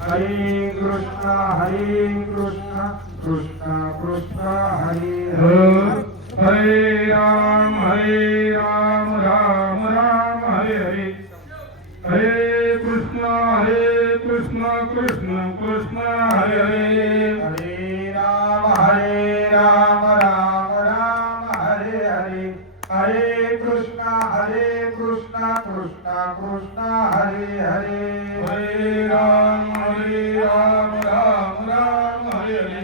हरे कृष्ण कृष्ण कृष्ण हरे हरे हरे राम राम राम हरे हरे हरे कृष्ण कृष्ण कृष्ण हरे हरे हरे राम राम राम हरे हरे हरे कृष्ण कृष्ण कृष्ण हरे हरे हरे राम राम राम हरे हरे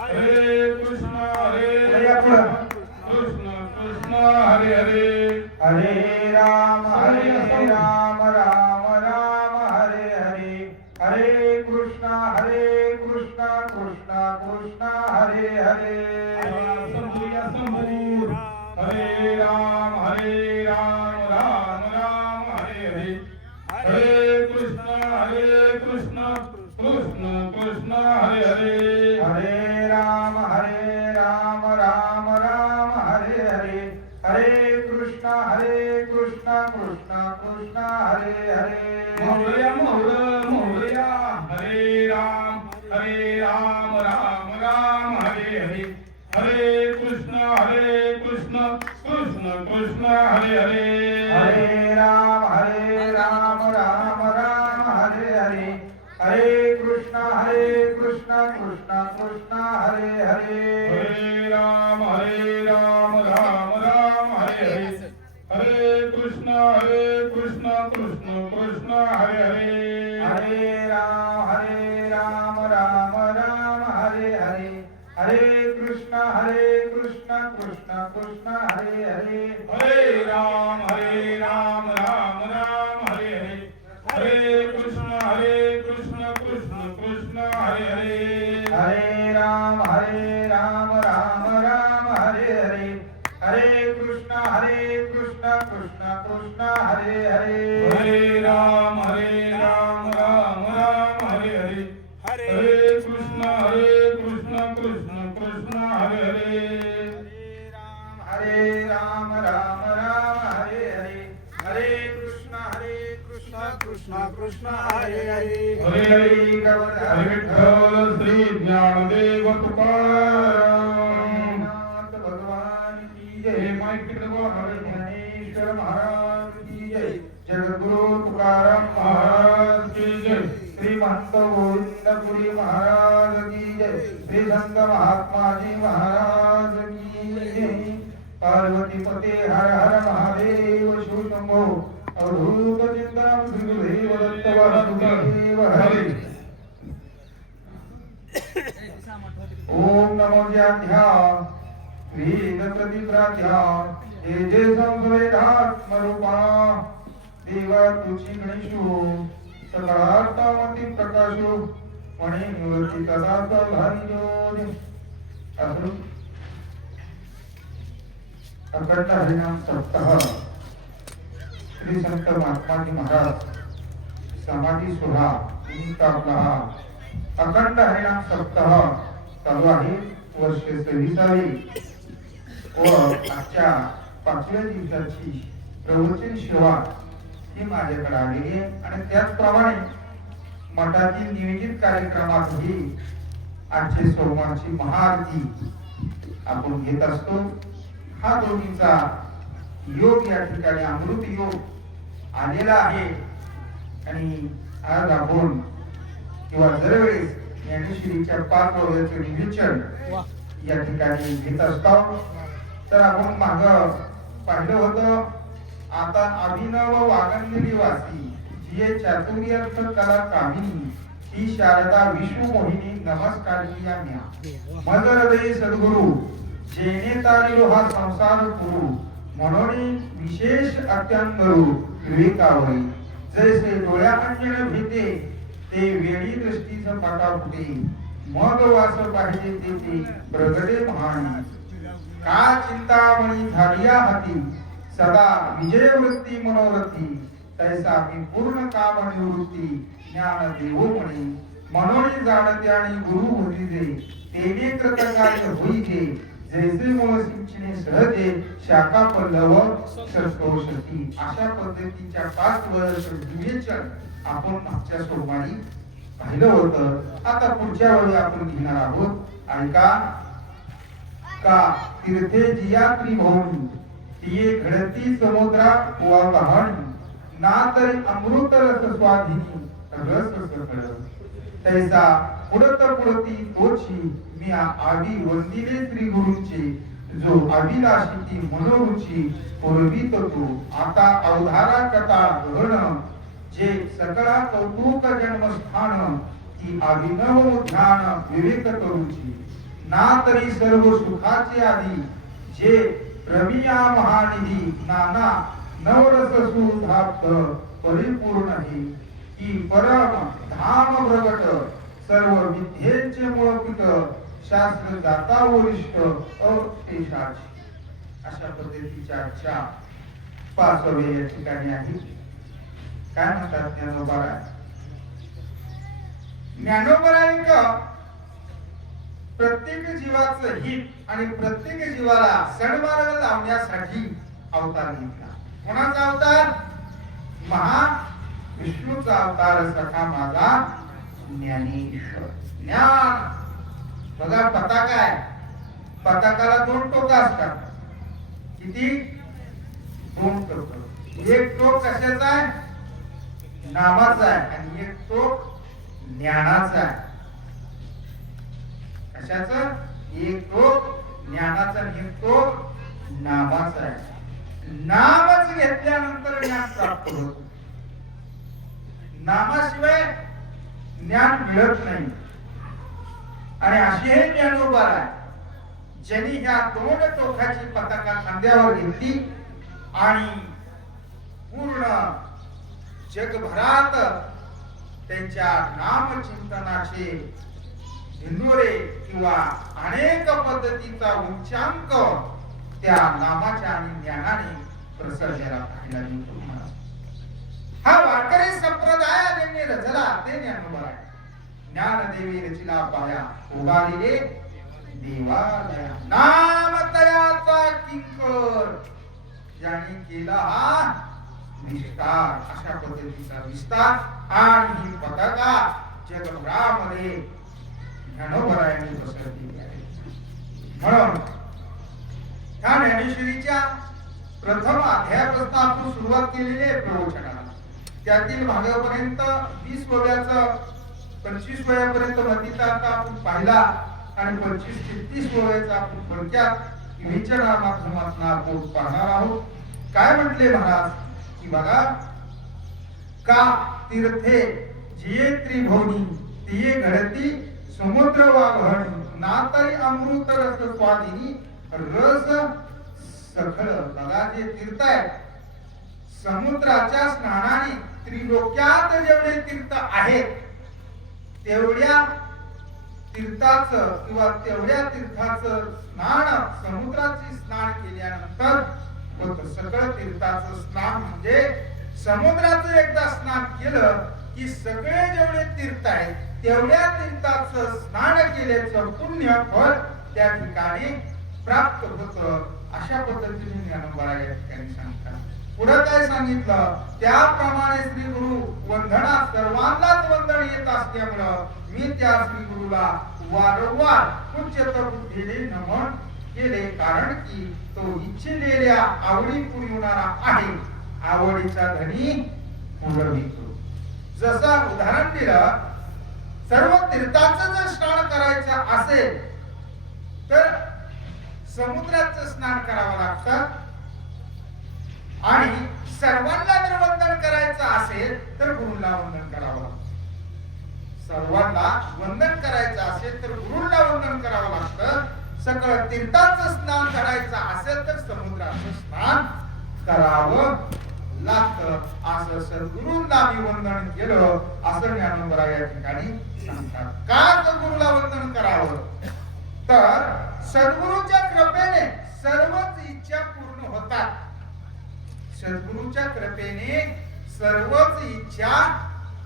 हरे कृष्ण कृष्ण कृष्ण हरे हरे हरे राम राम राम हरे हरे हरे कृष्ण कृष्ण कृष्ण हरे हरे हरे राम राम राम हरे हरे हरे कृष्ण कृष्ण कृष्ण हरे हरे हरे राम राम हरे हरे हरे कृष्ण कृष्ण कृष्ण हरे हरे मोरया मोरया हरे राम राम हरे हरे हरे कृष्ण कृष्ण कृष्ण हरे हरे हरे राम राम हरे हरे हरे कृष्ण कृष्ण कृष्ण हरे हरे हरे राम राम हरे हरे हरे कृष्ण कृष्ण कृष्ण हरे हरे हरे राम राम हरे हरे हरे कृष्ण कृष्ण कृष्ण हरे हरे हरे राम राम हरे हरे हरे कृष्ण कृष्ण कृष्ण हरे हरे हरे राम राम हरे हरे हरे कृष्ण कृष्ण कृष्ण हरे हरे हरे राम राम हरे हरे हरे कृष्ण कृष्ण कृष्ण हरे हरे हरे राम हरे हरे हरे कृष्ण कृष्ण हरे हरे हरे हरे विठ्ठल श्री ज्ञानदेव तुकाराम नाथ भगवान की हे जय माईक तिकडे बोला. हरे ज्ञानेश्वर महाराज की जय जगद्गुरु तुकाराम महाराज की जय श्री महंत गोविंदपुरी महाराज की जय श्री संत महात्मा जी महाराज की जय पार्वती पते हर हर महादेव शिव शंभो अवधूत चिंतनम श्री गुरुदेव दत्त वासुदेव हरे ओम नमो ज्ञाध्या वेद प्रतिप्राध्या हे जे संवेदात्मरूपा देवा तुझी गणेशो सकळार्थमती प्रकाशो मणे निवृत्ती तदाच भारी ज्योती असो अखंड हरिनाम सप्ताह श्री संत महात्माजी महाराज समाधी सोहळा निमित्त आपला हा अखंड हरिनाम सप्ताह चालू आहे वर्ष 26वे व आजच्या 5व्या दिवसाची प्रवचन सेवा ही माझ्याकडे आलेली आहे आणि त्याचप्रमाणे मठातील नियोजित कार्यक्रमातही आजचे सोमवारची महाआरती आपण घेत असतो हा दोन्हीचा योग या ठिकाणी अमृत योग आलेला आहे आणि आज आपण किंवा दरवेळेस ज्ञानेश्वरीच्या 5 ओव्याचे विवेचन या ठिकाणी घेत असतो तर आपण माग पाहिलं होतं आता अभिनव वागंजली वासी जी चातुर्यर्थ कला कामिनी ही शारदा विश्व मोहिनी नमस्कार किया म्या मज हृदय सद्गुरु जेने तारिलो हा संसार पुरु म्हणून विशेष अत्यंतरू विवेकावरी जैसे डोळ्या अंजन भीते ते वेळी दृष्टीचं पाटा फुटे मग वास पाहिजे ते प्रगटे महानी का चिंतामणी झालिया हाती सदा विजय वृत्ती मनोरथी तैसा मी पूर्ण काम निवृत्ती ज्ञान देवो म्हणे म्हणून जाणते आणि गुरु होती दे तेने कृतकार्य होई घे जैसे मूळ सिंचने सहजे शाखा पल्लव सस्तोषती अशा पद्धतीच्या 5 वर्ष विवेचन आपण मागच्या सोमवारी पाहिलं होतं. आता पुढच्या वेळी आपण घेणार आहोत. ऐका. का तीर्थे जिया त्रिभुवनी तिये घडती समुद्रा वाहणी ना तरी अमृत रस स्वाधीनी रस सकळ तैसा पुढत पुढती तोची मी आधी वंदिले श्री गुरूंचे जो अभिलाषिती मनोरुची पूर्वीत तो आता अवधारा कथा गहन जे सकळा कौतुक जन्मस्थान ती अभिनव ध्यान विवेक करूची ना तरी सर्व सुखाचे आधी जे रमिया महानिधी नाना नवरस सुधाप्त परिपूर्ण हे की परम धाम प्रगट सर्व विद्येचे मूळपित शास्त्र जाता वरिष्ठ अशेषाची. अशा पद्धतीच्या आजच्या 5व्या या ठिकाणी आहे. काय म्हणतात ज्ञानोबा? ज्ञानोबा प्रत्येक जीवाचं हित आणि प्रत्येक जीवाला सन्मार्ग लावण्यासाठी अवतार घेतला. कोणाचा अवतार? विष्णूचा अवतार सखा माझा ज्ञानेश्वर. ज्ञान बघा. पताका आहे. पताकाला 2 टोकं असतात. किती? 2 टोकं. एक टोक कशाचा आहे? नामाचा आहे. आणि एक टोक ज्ञानाचा आहे. कशाचं? एक टोक ज्ञानाचा आणि एक टोक नामाचा आहे. नामच घेतल्यानंतर ज्ञान प्राप्त होत. नामाशिवाय ज्ञान मिळत नाही. आणि अशी हे ज्ञानोबा आहे ज्यांनी ह्या 2 टोकाची पताका खांद्यावर घेतली आणि पूर्ण जगभरात त्यांच्या नामचिंतनाचे हिंदोरे किंवा अनेक पद्धतीचा उच्चांक त्या नामाच्या आणि ज्ञानाने प्रसरलेला पाहायला मिळतो. हा वारकरी संप्रदाय ज्यांनी रचला ते ज्ञानोबा आहे. ज्ञानदेवी रचिला पाया उभारिले देवालया नाम तयाचा किंकर ज्यांनी केला हा विस्तार. अशा पद्धतीचा विस्तार आणि ही पताका जगभरामध्ये ज्ञानोबरायांनी पसरली आहे. म्हणून ह्या ज्ञानेश्वरीच्या प्रथम अध्यायापासून आपण सुरुवात केलेली आहे प्रवचनाला. त्यातील भागापर्यंत 20 वयाचं 25 वयापर्यंत मतितार्थ आपण पाहिला आणि 25 ते 30 वयाचा आपण थोडक्यात विवेचना माध्यमातून आपण पाहणार आहोत. काय म्हटले महाराज की बघा. का तीर्थे जिये त्रिभुवनी तिये घडती समुद्र वाहणी ना तरी अमृत रस स्वादिनी रस सखळ. बघा जे तीर्थ आहे समुद्राच्या स्नानाने त्रिलोक्यात जेवढे तीर्थ आहेत तेवढ्या तीर्थाचं किंवा तेवढ्या तीर्थाचं स्नान समुद्राचे स्नान केल्यानंतर होतं. सगळं तीर्थाचं स्नान म्हणजे समुद्राचं एकदा स्नान केलं की सगळे जेवढे तीर्थ आहेत तेवढ्या तीर्थाचं स्नान केल्याचं पुण्य फळ त्या ठिकाणी प्राप्त होतं. अशा पद्धतीने ज्ञानोबा या ठिकाणी सांगतात. पुढे काय सांगितलं? त्याप्रमाणे श्री गुरु वंदना सर्वांनाच वंदन येत असल्यामुळं मी त्या श्री गुरुला वारंवार उच्चतर बुद्धीने नमन केले. कारण की तो इच्छिलेल्या आवडी पुरविणारा आहे. आवडीचा धनी पुरवितो. जसं उदाहरण दिलं सर्व तीर्थाचं जर स्नान करायचं असेल तर समुद्राचं स्नान करावं लागतं आणि सर्वांना जर वंदन करायचं असेल तर गुरुला वंदन करावं लागतं. सर्वांना वंदन करायचं असेल तर गुरुला वंदन करावं लागतं. सगळं तीर्थाचं स्नान करायचं असेल तर समुद्राचं स्नान करावं लागतं. असं सद्गुरूंना मी वंदन केलं असं ज्ञानोबा या ठिकाणी सांगतात. का सद्गुरूला वंदन करावं? तर सद्गुरूच्या कृपेने सर्वच इच्छा पूर्ण होतात. सद्गुरूच्या कृपेने सर्वच इच्छा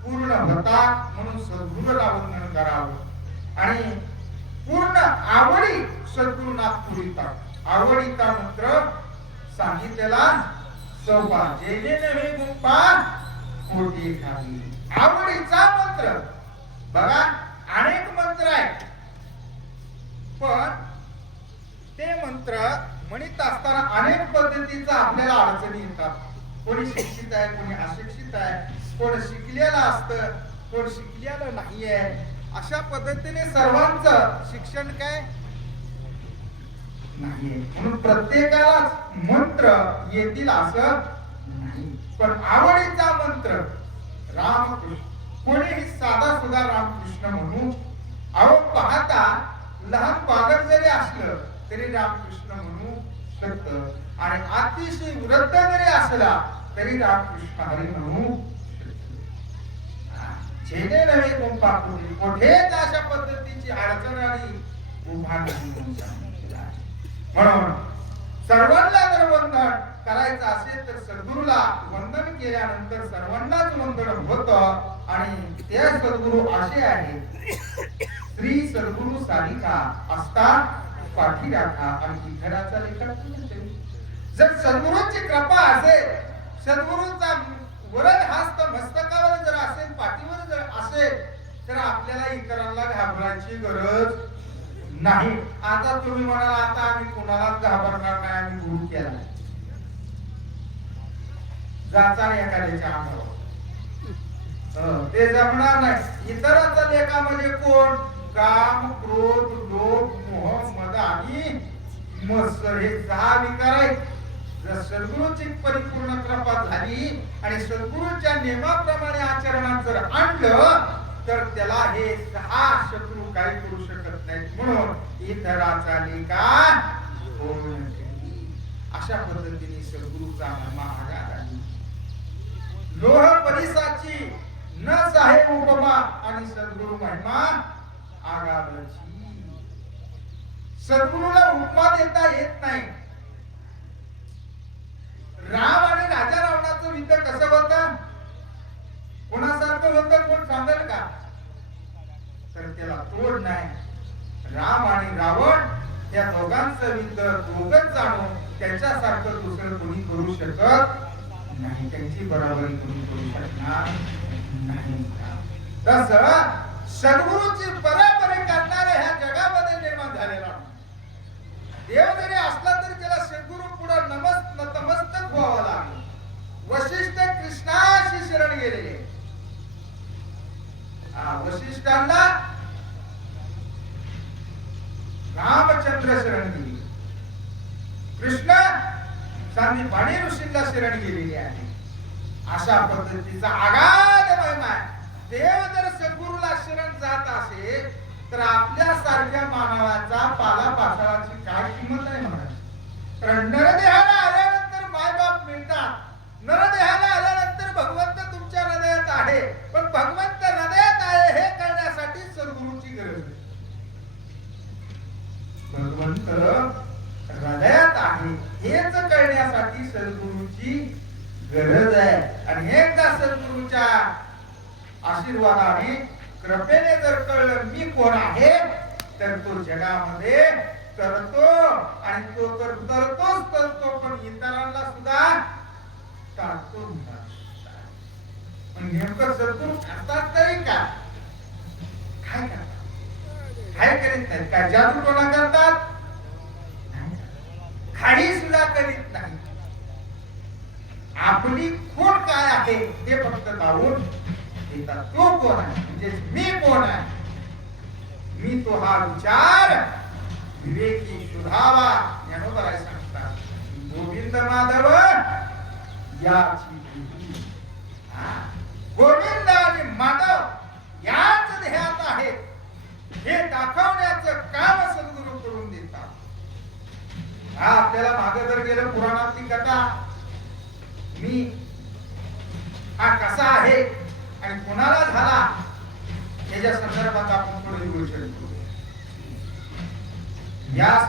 पूर्ण होतात. म्हणून सद्गुरूला वंदन करावं आणि पूर्ण आवडी सद्गुरूंना पुरवितात. आवडीचा मंत्र सांगितलेला सोपा जेणे नव्हे गुंपा मोठी खाली. आवडीचा मंत्र बघा अनेक मंत्र आहेत, पण ते मंत्र म्हणत असताना अनेक पद्धतीचा आपल्याला अडचणी येतात. कोणी शिक्षित आहे, कोणी अशिक्षित आहे, कोण शिकलेलं असतं, कोण शिकलेलं नाहीये. अशा पद्धतीने सर्वांचं शिक्षण काय नाहीये. म्हणून प्रत्येकाला मंत्र येतील असं नाही, पण आवडीचा मंत्र रामकृष्ण. कोणीही साधा सुद्धा रामकृष्ण म्हणू. अहो पाहता लहान बालक जरी असलं तरी रामकृष्ण म्हणू शकतं, आणि अतिशय वृद्ध जरी असला तरी रामकृष्ण हरी म्हणू जेणे नव्हे कोणपाकुली. कुठेच अशा पद्धतीची अडचण आली उभा नाही. म्हणून सर्वांना जर वंदन करायचं असेल तर सद्गुरूला वंदन केल्यानंतर सर्वांनाच वंदन होतं. आणि ते सद्गुरू असे आहेत, श्री सद्गुरू सारिका असता पाठी राखा आणि इतराचा लेखा. जर सद्गुरूंची कृपा असेल, सद्गुरूंचा वरद हस्त मस्तकावर जर असेल, पाठीवर जर असेल, तर आपल्याला इतरांना घाबरायची गरज नाही. आता तुम्ही म्हणाल आता आम्ही कोणालाच घाबरणार नाही, आम्ही गुरु केला जाचा एखाद्याच्या अंगावर ते जमणार नाही. इतरांचा लेखा म्हणजे कोण? काम, क्रोध, लोभ, मोह, मद आणि मत्सर हे 6 विकार आहेत. जर सद्गुरूची परिपूर्ण कृपा झाली आणि सद्गुरूच्या नियमाप्रमाणे आचरणात जर आणलं तर त्याला हे 6 शत्रू काही करू शकत नाहीत. म्हणून इतराचा लेखा अशा पद्धतीने सद्गुरूचा महिमा आगार आहे. लोह परिसाची न साहे उपमा आणि सद्गुरु महिमा आगाराची. सद्गुरूला उपमा देता येत नाही. राम आणि राजा रावणाचं युद्ध कसं होतं? कोणासारखं होतं कोण सांगेल का? तर त्याला तोड नाही. राम आणि रावण या दोघांचं युद्ध दोघच जाणून त्याच्यासारखं दुसरं कोणी करू शकत नाही. त्यांची बरोबरी कोणी करू शकणार नाही. तसं सद्गुरूची बरोबरी करणारे ह्या जगामध्ये निर्माण झालेला देव जरी असला तरी त्याला सद्गुरू पुढे नतमस्तक व्हावं लागलं. वशिष्ठ कृष्णाशी शरण गेलेले. वशिष्ठांना रामचंद्र शरण गेली. कृष्ण सांदीपाणी ऋषींना शरण गेलेली आहे. अशा पद्धतीचा आगाध महिमा आहे. देव जर सद्गुरूला शरण जात असेल तर आपल्या सारख्या मानवाचा पाला पाचळाची काय किंमत आहे म्हणा. कारण नरदेहाला आल्यानंतर मायबाप मिळतात. नरदेहाला आल्यानंतर भगवंत तुमच्या हृदयात आहे, पण भगवंत हृदयात आहे हे कळण्यासाठी सद्गुरूची गरज आहे. भगवंत हृदयात आहे हेच कळण्यासाठी सद्गुरूची गरज आहे. आणि एकदा सद्गुरूच्या आशीर्वादाने कृपेने जर कळलं मी कोण आहे तर तो जगामध्ये तरतो. आणि तो तर तरतोच तरतो, पण इतरांना सुद्धा टाळतो. नेमकं सद्गुरू करतात तरी का? काय करतात? काय करीत नाही. काय जादू टोना करतात? काही सुद्धा करीत नाही. आपली खोड काय आहे ते फक्त लावून देतात. तो कोण आहे म्हणजे मी कोण आहे. मी तो हा विचार विवेकी शोधावा. ज्ञानोबराय सांगतात गोविंद माधव याची गोविंद आणि माधव याच ध्येयात आहे हे दाखवण्याचं काम सद्गुरू करून देतात. हा आपल्याला मागे जर गेलं पुराणातली कथा मी हा कसा आहे आणि कोणाला झाला याच्या संदर्भात आपण थोडी गोष्ट करू. व्यास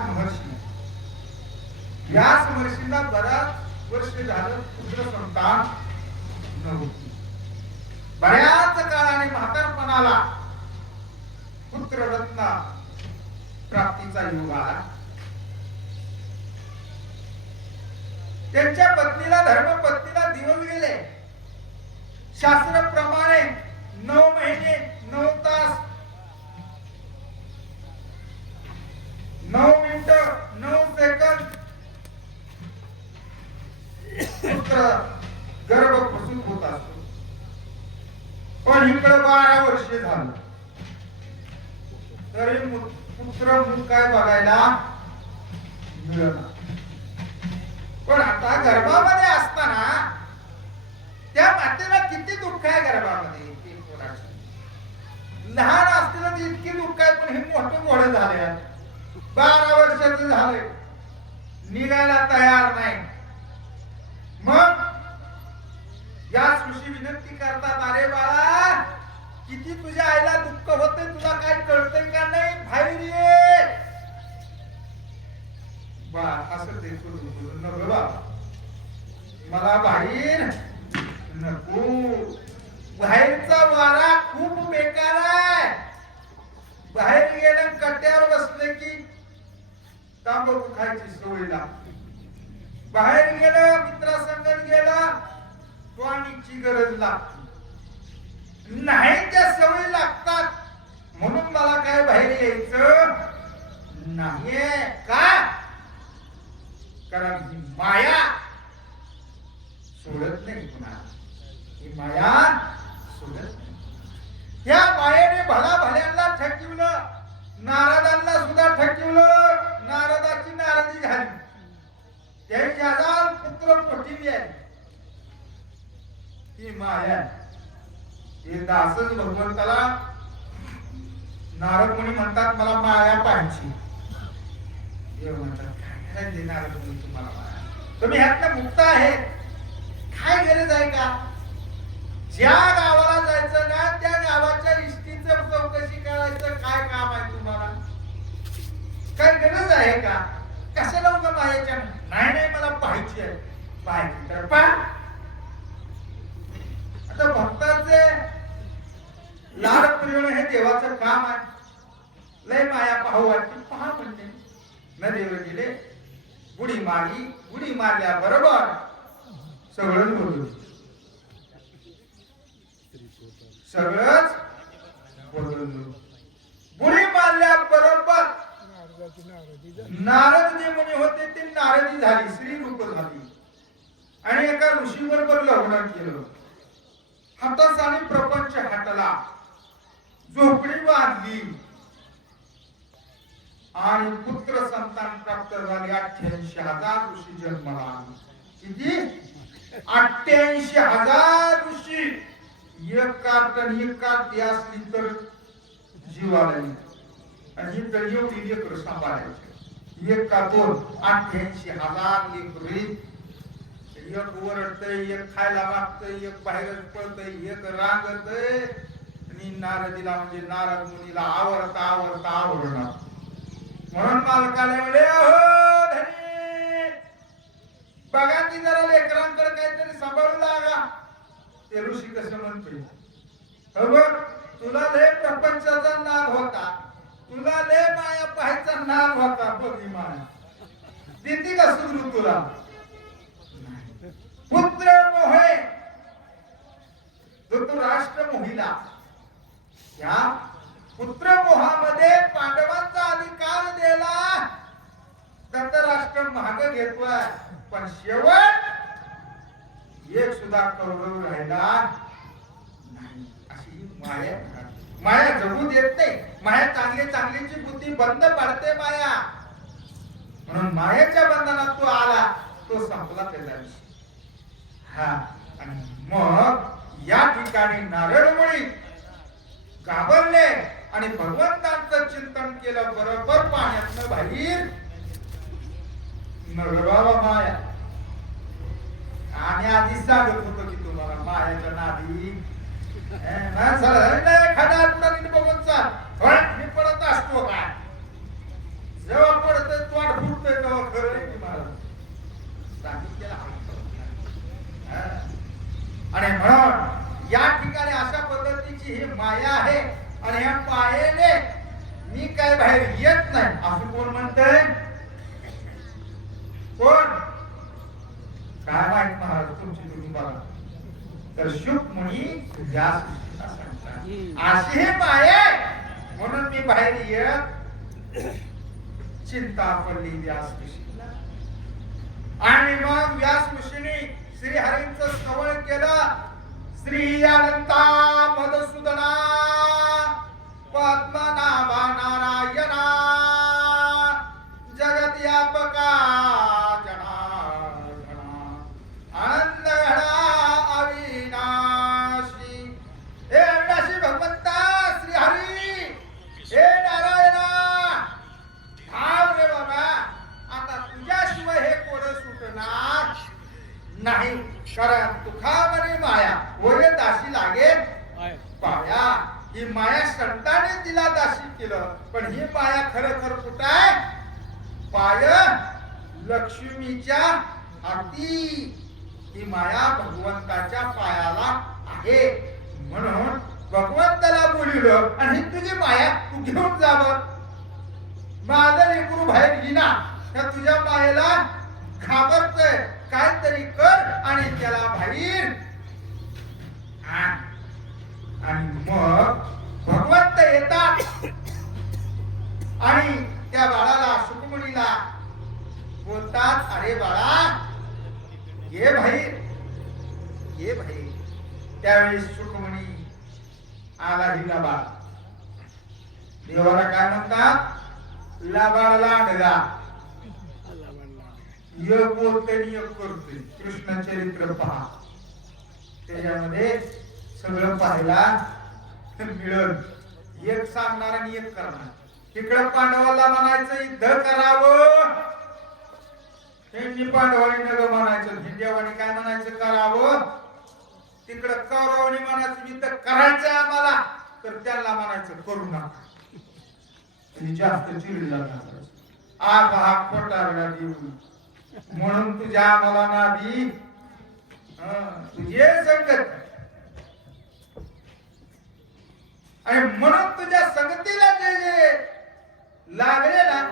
महर्षींना बराच वर्ष झालं पुत्र संतान नव्हती. बऱ्याच काळाने म्हातारपणाला पुत्र रत्न प्राप्तीचा योग आला. त्यांच्या पत्नीला धर्मपत्नीला दिवस गेले. शास्त्राप्रमाणे 9 महिने 9 तास पण इकडे 12 वर्ष झालं तरी पुत्र मूल काय बघायला मिळाला. पण आता गर्भामध्ये असताना त्या मातेला किती दुःख आहे गर्भामध्ये. लहान असताना इतकी दुःख आहे पण हे मोठे मोठे झाले 12 वर्षाचे झाले निघायला तयार नाही. मग या ऋषी विनंती करतात अरे बाळा किती तुझ्या आईला दुःख होते तुला काय कळतंय का नाही बाहेर ये. बा असं ते नको बाबा मला बाहेर नको. बाहेरचा वारा खूप बेकार आहे. बाहेर गेलं कट्यावर बसले की तांबाखू खायची सवय लागते. बाहेर गेलं मित्रासंगत गेला टॉनिकची गरज लागते. नाही त्या सवयी लागतात म्हणून मला काय बाहेर यायचं नाहीये का. कारण ही माया सोडत नाही कुणाला. ही माया सोडत नाही. या मायेने भला भल्यांना ठकिवलं. नारदांना सुद्धा ठकिवलं. नारदाची नाराजी झाली. त्याची 1000 पुत्र पटिली आहे. ही माया हे दासच भगवंताला नारद मुनी म्हणतात मला माया पाहिजे. देव म्हणतात काय देणार तुम्हाला माया. तुम्ही ह्यातनं मुक्त आहे. काय गरज आहे का. ज्या गावाला जायचं ना त्या गावाच्या इष्टीचं चौकशी करायचं काय काम आहे तुम्हाला. काय गरज आहे का. कशाला उगा मायाच्या नाही नाही मला पाहिजे आहे. पाहिजे तर पा. आता भक्ताचे लाड पुरवणं हे देवाचं काम आहे. लय माया पाहू वाटते पहा म्हणते. न देव गेले बुडी मारली. बुडी मारल्या बरोबर सगळं बोलू. सगळंच बोललो. बुडी मारल्या बरोबर नारद जे मुनी होते ते नारदी झाली. श्री रूप झाली आणि एका ऋषी बरोबर लग्न केलं. हातास आणि प्रपंच हाटला. झोपडी बांधली आणि पुत्र संतान प्राप्त झाले. 88,000 ऋषी जन्माला आले. किती 88,000 ऋषी. एक कार्टन एक कार्टी असली तर जीवाला येईल. आणि ही तर एवढी लेकर सांभाळायची. एक का दोन 88,000 लेकरे. एक ओरडतय एक खायला मागतय एक बाहेरच पळतय एक रांगतय. आणि नारदीला म्हणजे नारद मुनीला आवरता आवरता आवडणार. म्हणून मालकाला म्हणे अहो धनी बघा की जरा लेकरांकडे काहीतरी सांभाळू लागा. ते ऋषी कसं म्हणतोय बघ तुला लय प्रपंचाचा नाद होता. तुला लय माया पाहायचा नाद होता. बघी माया देते का सुधरू तुला. पुत्र मोहे धृतराष्ट्र मोहिला. या पुत्र मोहामध्ये पांडवांचा अधिकार दिला. धृतराष्ट्र महाग घेतोय पण शेवट एक सुद्धा कौरव राहिला नाही. अशी माया माया जगू देत नाही. माया चांगलीची बुद्धी बंद पडते माया. म्हणून मायेच्या बंधनात तो आला तो संपला त्याचा विषय. हा आणि मग या ठिकाणी नारद मुनी घाबरले आणि भगवंतांचं चिंतन केलं. बरोबर पाण्यातनं बाहेर नगरावा माया. आणि आधी सांगत होतो की तुम्हाला मायाच्या नादी बघून चाल मी पडत असतो काय. जेव्हा पडतोय तोंड फुटतोय तेव्हा खरं की मला सांगितलेलं. आणि म्हणून या ठिकाणी अशा पद्धतीची ही माया आहे. आणि ह्या मायेने मी काय बाहेर येत नाही असं कोण म्हणतंय. कोण काय माहित महाराज तुमची तुम्ही बघा. तर शुक मुनी अशी हे माये म्हणून मी बाहेर येत. चिंता पडली व्यास ऋषीला. आणि मग व्यास ऋषीने श्री हरींचं स्तवन केलं. श्री अनंता मधुसूदन पाया ही माया संताने तिला दाशी केलं, पण ही माया खरोखर कुठं आहे? पाय लक्ष्मीच्या हाती. ही माया भगवंताच्या पायाला आहे. म्हणून भगवंताला बोलवलं आणि ही तुझी माया तू घेऊन जावं. माझं लेकरू बाहेर येईना, त्या तुझ्या मायेला घाबरतोय, काहीतरी कर आणि त्याला बाहेर आण. आणि मग भगवंत येतात आणि त्या बाळाला सुकुमणीला बोलतात, अरे बाळा ये बाहेर, ये बाहेर. त्यावेळी सुकुमणी आला ही लबाड. देवाला काय म्हणतात? लबाड लांडगा. योग बोलते आणि योग करते. कृष्ण चरित्र पहा, त्याच्यामध्ये सगळं पाहायला मिळेल. एक सांगणार आणि एक करणार. इकडं पांडवाला म्हणायचं युद्ध करावं, त्यांनी पांडवांनी नग म्हणायचं. हिंदेवानी काय म्हणायचं? करावं. तिकडं कौरवानी म्हणायचं युद्ध करायचं आम्हाला, तर त्यांना म्हणायचं करू नका. त्यांनी जास्त चिडला आग हा पोटाला देऊ म्हणून तुझ्या आम्हाला नादी तुझे संगत आणि म्हणून तुझ्या संगतीला जे जे लागले ना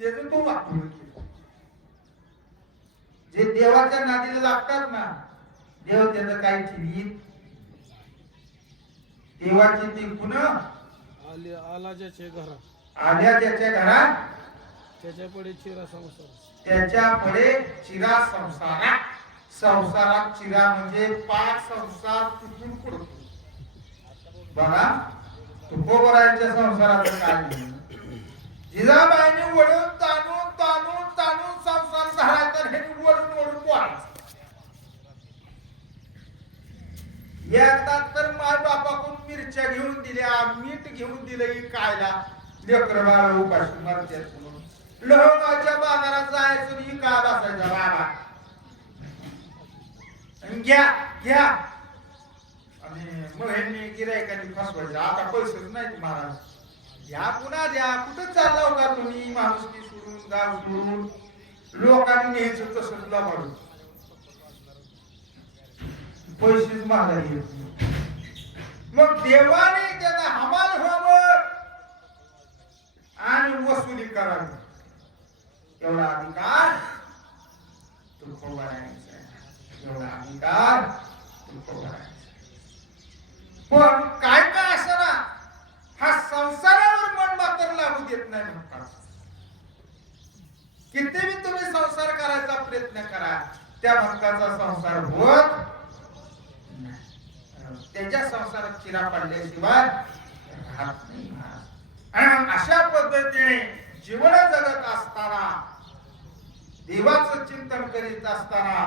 त्याच तू वाटून केलं. जे देवाच्या नादीला लागतात ना, देव त्याचं काही ठेवीत. देवाची ती गुण आला ज्याच्या घरात, आल्या त्याच्या घरात त्याच्या पुढे चिरा संसार, त्याच्या पुढे चिरा संसारात. संसारात चिरा म्हणजे पाच संसार तुटून पडतो. बघा तुकोबराच्या संसाराचं काय नाही. जिजाबाईने वळून ताणून ताणून ताणून संसार धरायचा, हे वळून वळून बोलायचं. एकदा तर माय बापाकडून मिरच्या घेऊन दिल्या, मीठ घेऊन दिलं कायला. लेकर बाळ उपाशी मरतात म्हणून लहंगाच्या बाजारात जायचं आणि काय बसायचा बाबा घ्या घ्या. आणि मग ह्यांनी गिरायकांनी फसवायचं. आता पैसेच नाही महाराज, घ्या पुन्हा द्या. कुठं चालला का तुम्ही? माणुसकी सोडून, गाव सोडून लोकांनी न्यायचं तसंच लबाडून. पैसेच मागायला येत नाही. मग देवाने त्याचा हमाल व्हावं आणि वसुली करावी, एवढा अधिकार तुकोबरायांचा. एवढा अधिकार तुकोबरायांचा. पण काय काय असं ना, हा संसारावर मन मात्र लागू देत नाही म्हणतात. किती बी तुम्ही संसार करायचा प्रयत्न करा, त्या भक्ताचा संसार होत नाही. त्याच्या संसारात चिरा पडल्याशिवाय राहत नाही. आणि अशा पद्धतीने जीवन जगत असताना, देवाचं चिंतन करीत असताना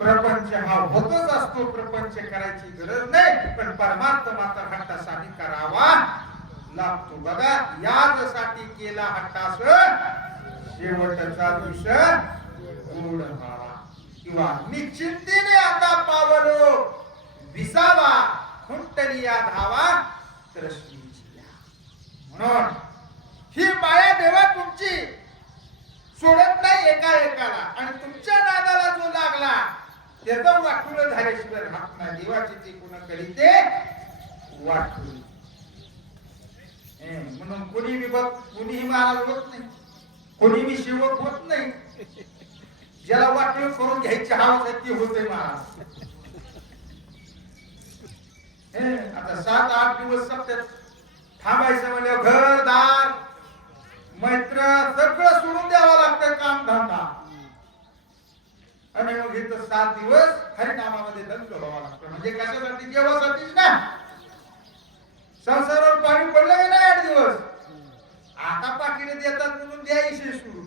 प्रपंच हा होतच असतो. प्रपंच करायची गरज नाही, पण परमार्थ मात्र हट्टासाठी करावा लागतो. बघा यासाठी केला हट्टास शेवटचा दिवस गोड व्हावा. किंवा निश्चिंतीने आता पावलो विसावा, खुंटली या धावा त्रस्तीची. म्हणून ही माया देवा तुमची सोडत नाही एका एकाला, आणि तुमच्या नादाला जो लागला त्याचं वाटून झाल्याशिवाय राहत नाही. देवाची ती गुण करीते वाटून. म्हणून कोणी भक्त, कोणीही महाराज होत नाही, कोणी मी सेवक होत नाही. ज्याला वाटून करून घ्यायची हवं ती होते महाराज. आता 7-8 दिवस सप्त्यात थांबायचं म्हणजे घरदार मैत्र सगळं सोडून द्यावं लागतं, काम धंदा. आणि मग इथं 7 दिवस हरिनामामध्ये दंग व्हावा लागतं. म्हणजे कशासाठी? देवासाठीच ना. संसारावर पाणी पडलं की नाही 8 दिवस. आता पाकिटे देतात म्हणून द्यायचे सोडून.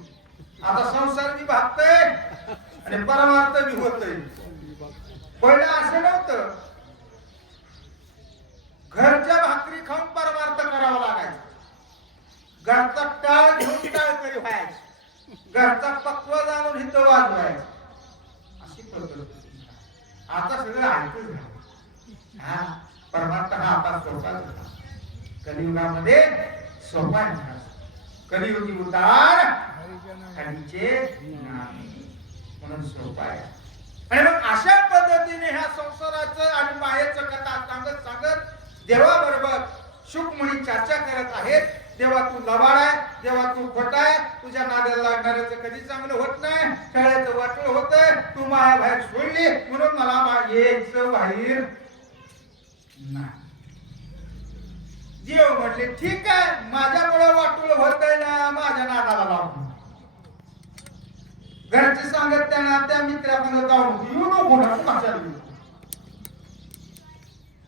आता संसार बी भागतय आणि परमार्थ बी होतय. पहिलं असं नव्हतं. घरच्या भाकरी खाऊन परमार्थ करावा लागायचा. घरचा टाळ घेऊन टाळ करी व्हायचं. घरचा पक्व जाणून हित वाजवायचं. अशी पद्धत. आता सगळं ऐकून झालं. हा परमात्मा हा आता सोपा झाला. कलियुगामध्ये सोपा नाही. कलियुगी उतार हरीचे नाम म्हणून सोपा आहे. आणि मग अशा पद्धतीने ह्या संसाराचं आणि मायेचं कथा सांगत सांगत देवाबरोबर शुकमुनी चर्चा करत आहेत. देवा तू लबाड आहे, देवा तू खोटा आहे, तुझ्या नादाला लागणाऱ्याचं कधी चांगलं होत नाही, शाळेचं वाटलं होतंय, तू माया बाहेर सोडली म्हणून मला यायचं बाहेर नाही. देव म्हटले ठीक आहे, माझ्यामुळे वाटूल होतंय ना, माझ्या नादाला लावून. घरचे सांगत त्यांना त्या मित्राकडे जाऊन येऊ नको ना माझ्या.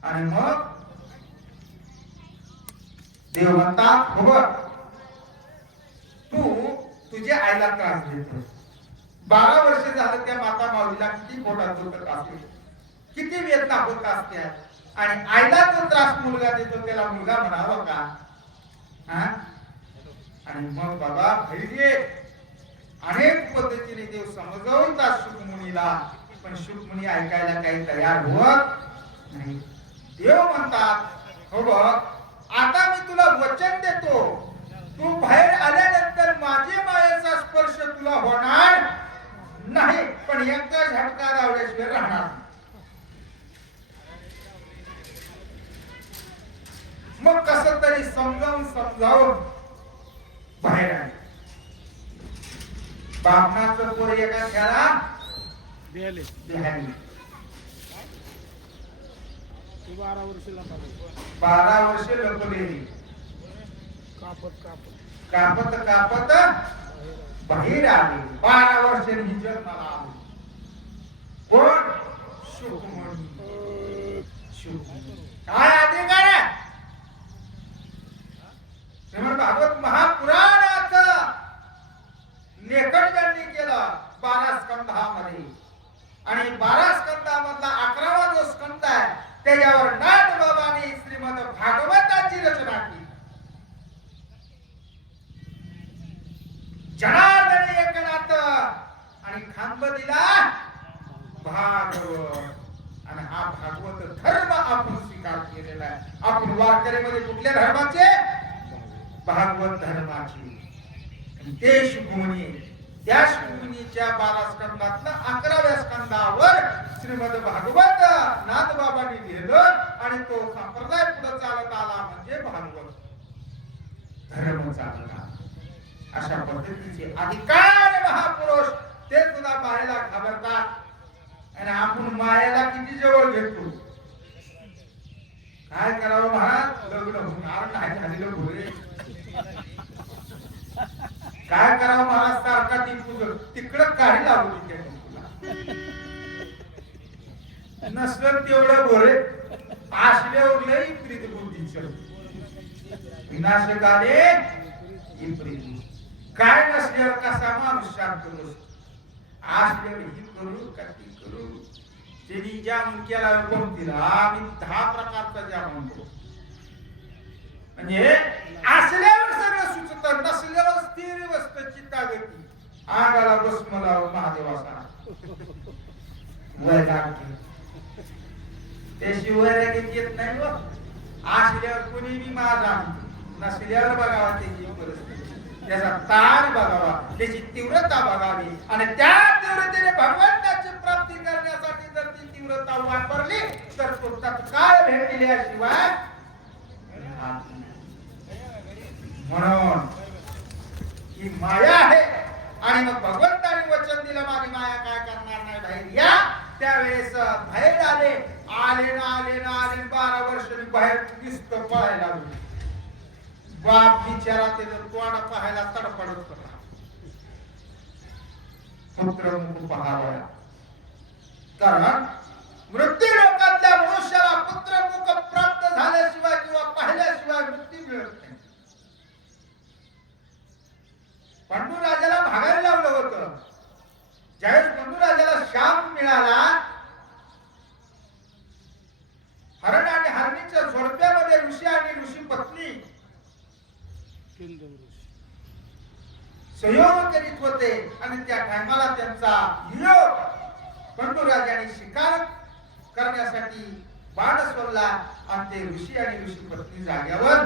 आणि मग देव म्हणतात हो तू तुझ्या आईला त्रास देतो. 12 वर्ष झालं त्या माता माऊलीला किती पोटात दुखत असते, किती वेदना होत असते, आणि आईला तो त्रास मुलगा देतो, त्याला मुलगा म्हणावा का? हा? आणि मग बाबा भैजे अनेक पद्धतीने देव समजावतात शुकमुनीला, पण शुकमुनी ऐकायला काही तयार होत नाही. देव म्हणतात हो बघ आता मी तुला वचन देतो, तू बाहेर आल्यानंतर माझे मायेचा स्पर्श तुला होणार नाही, पण एकदा झटका लावल्याशिवाय राहणार. मग कसं तरी समजावून बाहेर आले. बापनाचं पोर एका खेळा बिहाली बिहारी 12 वर्षाला 12 वर्ष लपलेली, कापत कापत कापत बाहेर आले. 12 वर्षांनी जन्माला आले. कोण? शुकमुनी. काय अधिकार आहे? श्रीमद भागवत महापुराणाचं लेखन ज्यांनी केलं 12 स्कंधामध्ये, आणि 12 स्कंदामधला 11वा जो स्कंद आहे त्याच्यावर नाथ बाबांनी श्रीमद भागवताची रचना केली. जनार्दन एकनाथ आणि खांब दिला भागवत. आणि हा भागवत धर्म आपण स्वीकार केलेला आहे. आपण वारकरीमध्ये कुठल्या धर्माचे? भागवत धर्माचे. ते शुकमुनी, त्या शुकमुनीच्या 12 स्कंदातलं 11व्या स्कंदावर श्रीमद भागवत नाथबाबांनी लिहिलं, आणि तो संप्रदाय पुढे चालत आला म्हणजे भागवत धर्म चालला. अशा पद्धतीचे अधिकार महापुरुष ते सुद्धा मायेला घाबरतात, आणि आपण मायेला किती जवळ घेतो. काय करावं महाराज, लग्न होणार नाही झालेलं भोरे. काय करावं महाराज, सारखा ती पूजन तिकडं काही लावली नसलं तेवढं भोरे. असल्यावर लई प्रीत बुद्धीचं विनाशकाले विपरीत. काय नसल्यावर कसा माणूस शांत बसतो. असल्यावर ही करू का ती करू. त्यांनी जामून केला कोणतीला आम्ही 10 प्रकारचा जाम म्हणतो. म्हणजे असल्यावर सगळं सुचत, नसल्यावर स्थिर बसत चित्तागती. आगाला भस्म लाव महादेवाचा वय लागते, त्याशिवाय लगेच येत नाही. असल्यावर कोणी बी माझा, नसल्यावर बघावा त्याची परिस्थिती, त्याचा ताण बघावा, त्याची तीव्रता बघावी, आणि त्या तीव्रतेने भगवंताची प्राप्ती करण्यासाठी जर ती तीव्रता वापरली तर तो तत्काळ भेटल्याशिवाय. म्हणून ही माया आहे. आणि मग भगवंताने वचन दिलं माझी माया काय करणार नाही, बाहेर या. त्यावेळेस बाहेर आले. आले ना 12 वर्षांनी बाहेर दिसतं पळायला लागले. बाप बिचारा त्याचं तोंड पाहायला तडफडत होता. पुत्र मुख पाहावा, कारण मृत्यू लोकातल्या मनुष्याला पुत्र मुख प्राप्त झाल्याशिवाय किंवा पाहिल्याशिवाय मुक्ती मिळत नाही. पांडुराजाला भागायला लावलं होतं. ज्यावेळेस पांडुराजाला शाप मिळाला, हरण आणि हरणीच्या झोडप्यामध्ये ऋषी आणि ऋषी पत्नी सहयोग करीत होते, आणि त्या टायमाला त्यांचा योग पांडुराजाने शिकार करण्यासाठी बाण सोडला आणि ते ऋषी आणि ऋषी पत्नी जाग्यावर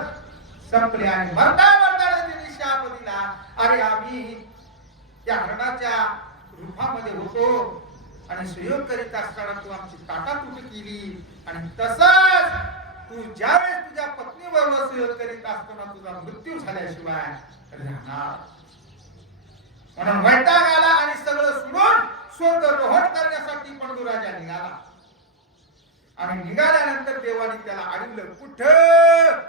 संपले आणि मरता त्यांनी शाप दिला, अरे आम्ही त्या हरणाच्या रूपामध्ये होतो आणि सुयोग करीत असताना तू आमची ताटातूट केली आणि तसंच तू ज्यावेळेस तुझ्या पत्नी बरोबर सुयोग करीत असताना तुझा मृत्यू झाल्याशिवाय राहणार. म्हणून वैताग आला आणि सगळं सोडून स्वर्गरोहण करण्यासाठी पंडुराजा निघाला. आणि निघाल्यानंतर देवाने त्याला अडवलं, कुठं?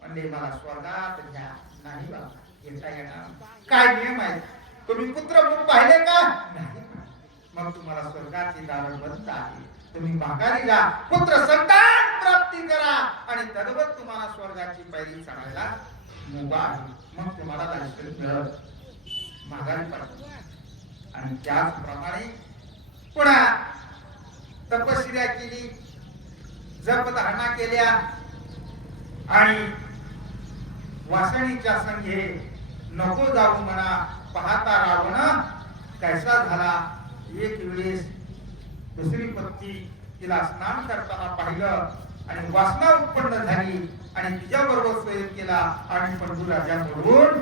म्हणजे मला स्वर्गात घ्या. नाही बाबा, येता येणार. काय नियम आहे? तुम्ही पुत्र म्हणून पाहिले का? नाही. मग तुम्हाला स्वर्गाची दारं बंद आहे. तुम्ही माघारी जा, पुत्र संतान प्राप्ती करा आणि तद्वत तुम्हाला स्वर्गाची पायरी चढायला मुभा आहे. मग तुम्हाला लायसन्स मिळत माघारी पडतो. आणि त्याचप्रमाणे पुन्हा तपश्चर्या केली, जपधारणा केल्या आणि वासणीच्या संघे नको जाऊ म्हणा पाहता रावण कैसा झाला. एक वेळेस दुसरी पत्नी तिला स्नान करताना पाहिलं आणि वासना उत्पन्न झाली आणि तिच्या बरोबर स्वयं केला आणि पंडुराजा म्हणून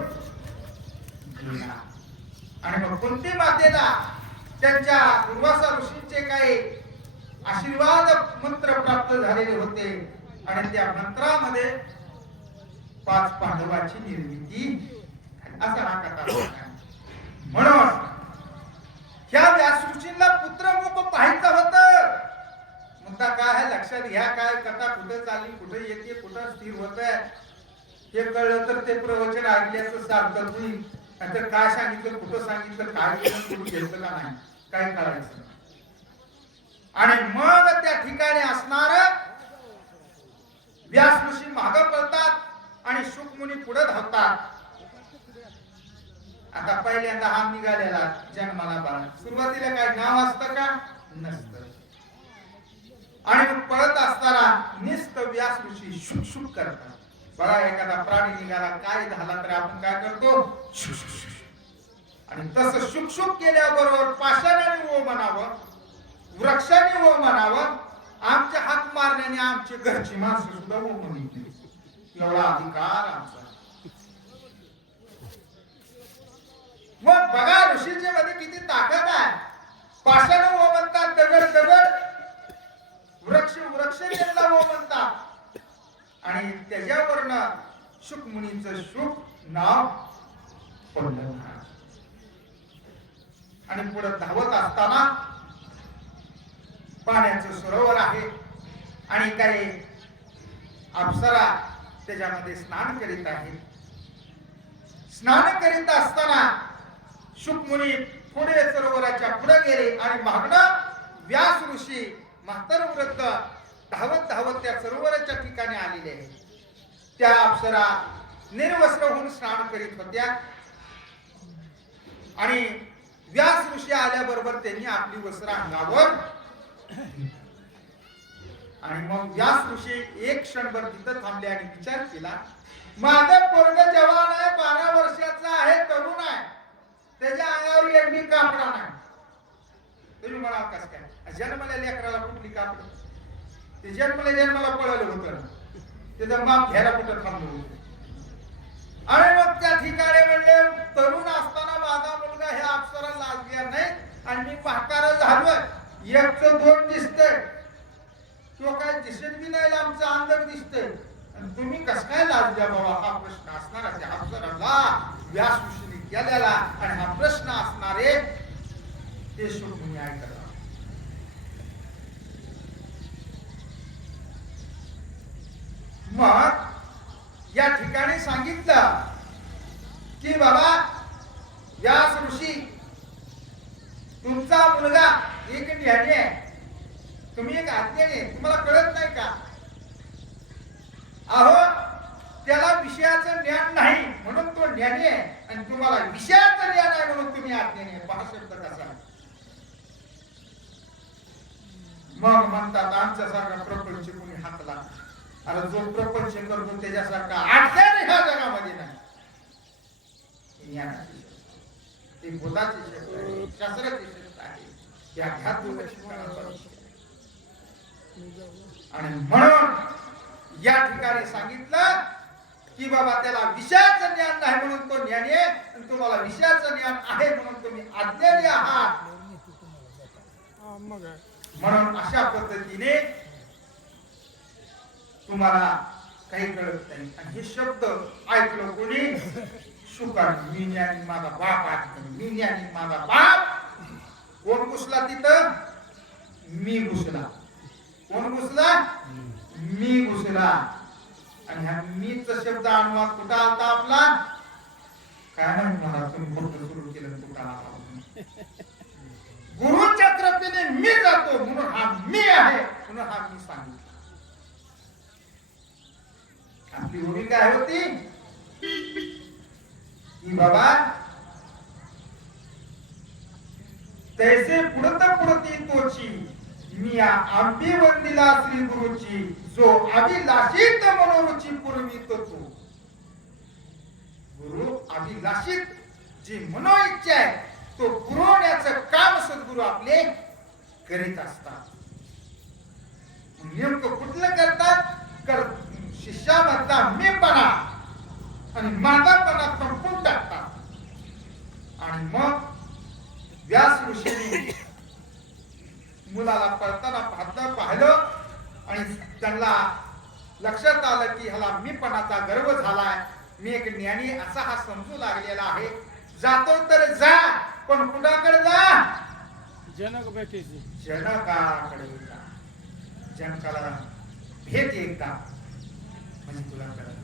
गेला. आणि मग कुंती मातेला त्यांच्या दुर्वासा ऋषींचे काही आशीर्वाद मंत्र प्राप्त झालेले होते आणि त्या मंत्रामध्ये 5 पांडवाची निर्मिती असा हा कथा. म्हणून ह्या व्यास ऋषींना पुत्रमुख पाहायचं होतं. मुद्दा काय आहे लक्षात घ्या. काय कथा कुठे चालली, कुठे येते, कुठं स्थिर होत आहे हे कळलं तर ते प्रवचन ऐकल्याचं सार्थक होईल. नंतर काय सांगितलं, कुठं सांगितलं, काय केलं, कुठं घेतलं का नाही, काय करायचं. आणि मग त्या ठिकाणी असणार व्यास ऋषी मागे पळतात आणि शुकमुनी पुढे धावतात. आता पहिल्यांदा हा निघालेला जन्माला बाळ. सुरुवातीला काय नाव असतं का? नसतं. आणि मग पळत असताना निस्त व्यास ऋषी शुक शुक करतात. बघा एखादा प्राणी निघाला काय झाला तर आपण काय करतो? आणि तसं शुक शुक केल्याबरोबर पाषाणाने ओ म्हणावं, वृक्षाने ओ म्हणावं, आमच्या हाक मारण्याने आमचे घरची माणसं सुद्धा ओ म्हणते. एवढा अधिकार आमचा. मग बघा ऋषीचे मध्ये किती ताकद आहे. पाषाण ओ म्हणतात, दगड दगड, वृक्ष वृक्ष त्यांना ओ म्हणतात. आणि त्याच्यावरनं शुक मुनीचं शुक नाव पडलं. आणि पुढे धावत असताना पाण्याचं सरोवर आहे आणि काही अप्सरा त्याच्यामध्ये स्नान करीत आहेत. स्नान करीत असताना शुकमुनी पुढे सरोवराच्या पुढे गेले आणि मागणं व्यास ऋषी म्हातार वृद्ध धावत धावत त्या सरोवराच्या ठिकाणी आलेले आहेत. त्या अप्सरा निर्वस्त्र होऊन स्नान करीत होत्या आणि व्यास ऋषी आल्याबरोबर त्यांनी आपली वस्त्र अंगावर आणि मग व्यास ऋषी एक क्षणभर तिथं थांबले आणि विचार केला, माझं पोरग जवान आहे, 12 वर्षाचा आहे, तरुण आहे, त्याच्या अंगावर एवढी कापडा नाही. तुम्ही म्हणाल कसं काय? जन्मल्या लेकराला कुठली कापड? ते जन्माला पळलं होतं, त्याचं माप घ्यायला कुठं थांबलो होतं. आणि मग त्या ठिकाणी म्हणले तरुण असताना माझा मुलगा हे अप्सरा लागल्या नाही आणि मी म्हातारा झालोय, 1-2 दिसतंय, तो काय दिसत बी नाही, आमचं अंग दिसतंय, तुम्ही कस काय लाजल्या बाबा? हा प्रश्न असणार त्या अप्सराला व्यास ऋषीने केलेला आणि हा प्रश्न असणारे ते शुकमुनी ऐकला. मग या ठिकाणी सांगितलं की बाबा व्यास ऋषी तुमचा मुलगा एक ज्ञानी आहे, तुम्ही एक अज्ञानी आहे, तुम्हाला कळत नाही का? अहो त्याला विषयाचं ज्ञान नाही म्हणून तो ज्ञानी आहे आणि तुम्हाला विषयाचं ज्ञान आहे म्हणून तुम्ही अज्ञानी आहे. पहा शब्द कसा. मग म्हणतात आमच्यासारखा प्रपंच कोणी हातला. अरे जो प्रपंच करतो त्याच्यासारखा अज्ञानी ह्या जगामध्ये नाही. ते बोधाचे शब्द आहे, शास्त्राचे शब्द आहे, ते अध्यात्मिक शिक्षणाचा विषय. आणि म्हणून या ठिकाणी सांगितलं की बाबा त्याला विषयाचं ज्ञान नाही म्हणून तो ज्ञानी आहे आणि तुम्हाला विषयाचं ज्ञान आहे म्हणून तुम्ही अज्ञानी आहात. मग आहे. म्हणून अशा पद्धतीने तुम्हाला काही कळत नाही. आणि हे शब्द ऐकलं कोणी? शुकाळ. मी ज्ञानी माझा बाप आहे. मी ज्ञानी माझा बाप. कोण घुसला तिथं? मी घुसला. कोण घुसला? मी घुसला. आणि हा मीच शब्द अनुवाद कुठं आलता आपला? काय नाही मला तुम्ही बोलणं सुरू केलं कुठं आला? गुरुच्या कृपेने मी जातो म्हणून हा मी आहे म्हणून हा मी सांगितला. आपली भूमिका काय होती की बाबा तैसे पुढत पुढती तोची मी आंबी वंदिला श्री गुरुची जो अभिलाषित मनोरुची पुरवितो तो. गुरु अभिलाषित जी मनोइच्छा आहे तो पुरवण्याचं काम सद्गुरु आपले करीत असतात. नेमकं कुठलं करतात? शिष्यामधला मीपणा आणि माझापणा संपून टाकतात. आणि मग व्यास ऋषीने मुलाला पळताना पाहिलं आणि त्यांना लक्षात आलं की ह्याला मीपणाचा गर्व झालाय. मी एक ज्ञानी असा हा समजू लागलेला आहे. जातो तर जा पण कुणाकडे जा? जनक भेटेची. जनकाकडे जा. जनकाला भेट एकदा म्हणजे तुला कळलं.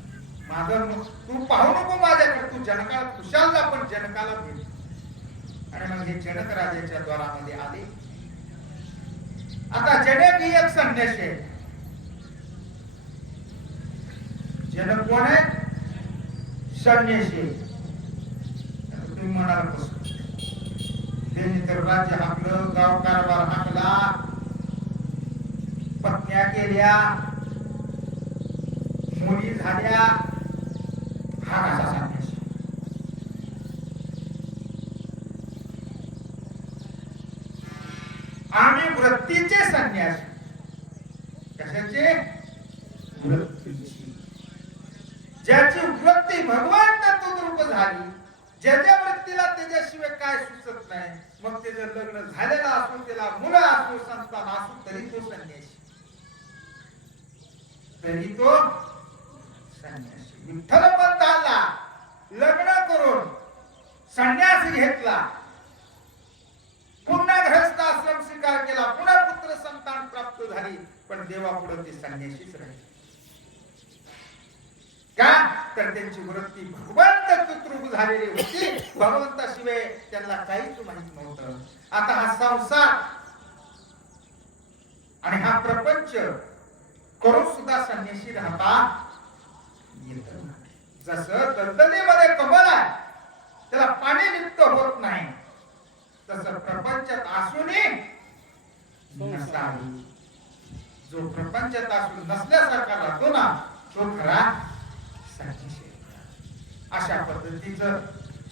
माझं तू पाहू नको माझ्याकडे. तू जनकाला खुशाल जा पण जनकाला भेट. आणि मग हे जनक राजाच्या द्वारामध्ये आले. आता जनक ही एक संन्यासी आहे. जनक कोण आहे? संन्यासी. तुम्ही म्हणाल कसं? त्यांनी तर राज्य हाकलं, गाव कारभार हाकला, पत्न्या केल्या, मुली झाल्या. हा कसा संन्यासी? आम्ही वृत्तीचे संन्यासी. कशाचे? वृत्तीची. ज्याची वृत्ती भगवान तत्वरूप झाली, ज्याच्या वृत्तीला त्याच्याशिवाय काय सुचत नाही, मग त्याचं लग्न झालेलं असो, त्याला मुलं असो, संतान असो, तरी तो संन्यासी. तरी तो संन्यासी. विठ्ठल पंथाला लग्न करून संन्यास घेतला, पुन्हा गृहस्थ आश्रम स्वीकार केला, पुन्हा पुत्र संतान प्राप्त झाली, पण देवापुढे ते संन्यासीच राहिले. का? तर त्यांची वृत्ती भगवंत तत्वरूप झालेली होती. भगवंताशिवाय त्यांना काहीच माहित नव्हतं. आता हा संसार आणि हा प्रपंच करून सुद्धा संन्यासी राहता येत नाही. जसं दलदलीमध्ये कमल आहे त्याला पाणी लिप्त होत नाही, तसं प्रपंचात असूनही नसावी. जो प्रपंचात असून नसल्यासारखा राहतो ना तो खरा संन्यासी. अशा पद्धतीचं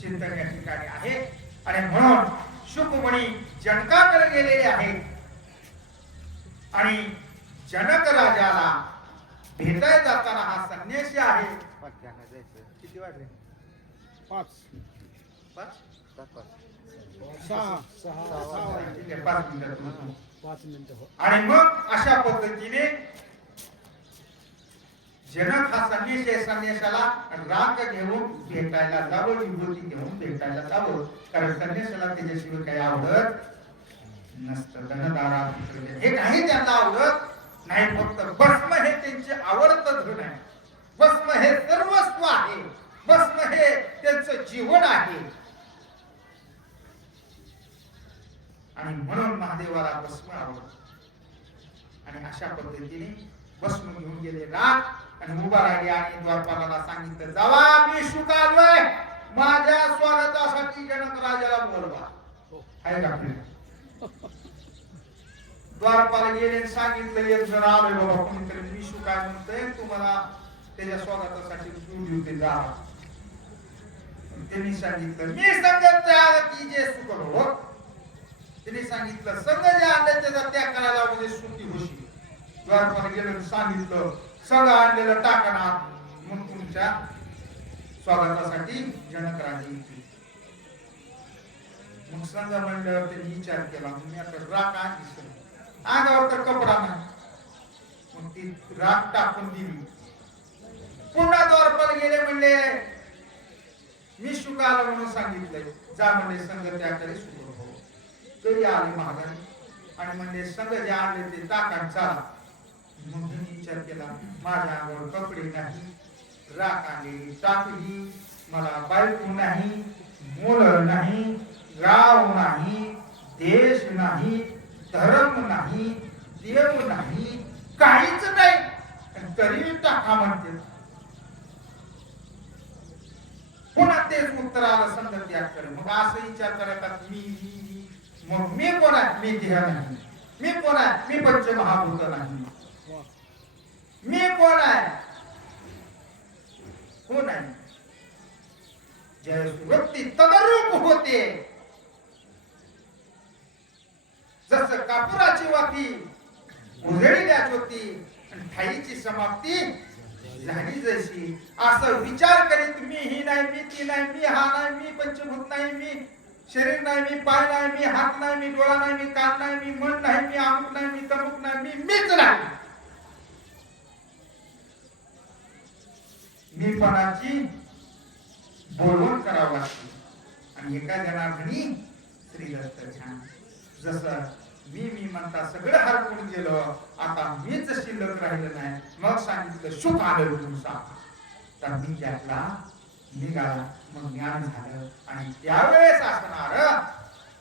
चिंतन या ठिकाणी आहे. आणि म्हणून शुकमुनी जनकाकडे गेलेले आहेत आणि जनक राजाला भेटायला जाताना हा संन्यासी आहे. किती वाजले? 5 5 6 5 मिनिटं हो. आणि मग अशा पद्धतीने जनक हा संन्यासी आहे. संन्यासाला राग घेऊन भेटायला जावं, विभूती घेऊन भेटायला जावं, कारण संन्यासाला त्याच्याशिवाय काही आवडत नसतं. धनदारा हे काही त्यांना आवडत नाही. फक्त भस्म हे त्यांचे आवडतं धन आहे. भस्म हे सर्वस्व आहे. भस्म हे त्यांचं जीवन आहे. आणि म्हणून महादेवाला भस्म आवडत. आणि अशा पद्धतीने भस्म घेऊन गेले राग आणि उभा राहिले आणि द्वारपालाला सांगितलं, जावा मी शुक आलोय, माझ्या स्वागतासाठी जनक राजाला बोलवा. आहे का आपल्याला? द्वारपाल गेले सांगितलं, एक जण आलोय बाबा कोणीतरी, मी शुक आहे म्हणतोय, तुम्हाला त्याच्या स्वागतासाठी दूध होते जा. त्यांनी सांगितलं, मी सांगत की जे सुख हो. त्यांनी सांगितलं, संघ जे आणले त्याचा त्याग करायला म्हणजे सुखी होशी. द्वारपाला गेलं सांगितलं सगळं आणलेलं टाकणार मग तुमच्या स्वागतासाठी जनक राजे येतील. मग संघ म्हणल्यावर त्यांनी विचार केला मी आता राख आणली अंगावर तर कपडा नाही मग ती राख टाकून दिली. पुन्हा द्वारपाल गेले म्हणले मी शुकाला म्हणून सांगितलंय जा म्हणले संघ त्याकडे सुरू हो. तरी आले महाराज आणि म्हणले संघ जे आणले ते टाकान चाला. मग त्यांनी विचार केला माझ्या अंगावर कपडे नाही राख आणली टाकली मला बायको नाही मुलं नाही गाव नाही देश नाही धर्म नाही देव नाही काहीच नाही तरी टाका म्हणते. पुन्हा तेच उत्तर आलं संत त्याग करे. मग असं विचार करतात मी मग मी कोण आहे मी देह नाही मी कोण आहे मी पंचमहाभूत नाही मी कोण आहे कोण आहे जय वृत्ती तदरूप होते. जसं कापुराची वाती उजळील्याच होती आणि ठाईची समाप्ती झाली जशी असं विचार करीत मी ही नाही मी ती नाही मी हा नाही मी पंचभूत नाही मी शरीर नाही मी पाय नाही मी हात नाही मी डोळा नाही मी कान नाही मी मन नाही मी अमुक नाही मी तमुक नाही मी मीच नाही. मीपणाची बोलवण करावं लागते आणि एका जनार्दनी श्रीदत्त छान जसं मी म्हणता सगळं हरपून गेलं आता मीच शिल्लक राहिलं नाही. मग सांगितलं सुख आलं तुमचा तर मी त्यातला निघाला मग ज्ञान झालं आणि त्यावेळेस असणार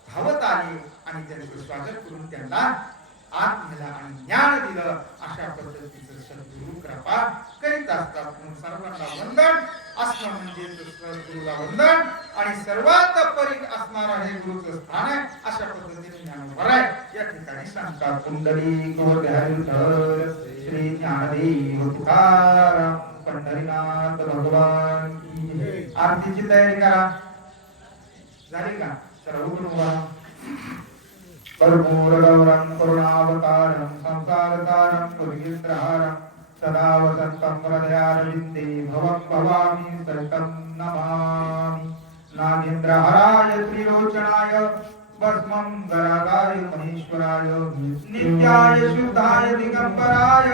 धावत आले आणि त्यांचं स्वागत करून त्यांना आत नेला आणि ज्ञान दिलं. अशा पद्धतीचं सद्गुरु कृपा करीत असतात. म्हणून सर्वांना वंदन असणं म्हणजे सद्गुरूला वंदन आणि सर्वात परी असणारा हे गुरुचं स्थान आहे. अशा पद्धतीने ज्ञानोबा आहे या ठिकाणी सांगतात कुंडली गोवर्धन श्री ज्ञानदेव तुकाराम पंढरीनाथ भगवान की जय. आरतीची तयारी करा झाली का चला उठून उभा. कर्पूरगौरं करुणावतारं संसारसारं पुरीन्द्रहारं सदा वसन्तं हृदयारविन्दे भवं भवामि सततं नमामि. नागेन्द्रहराय त्रिलोचनाय भस्मं गरागाय महेश्वराय नित्याय शुद्धाय दिगंबराय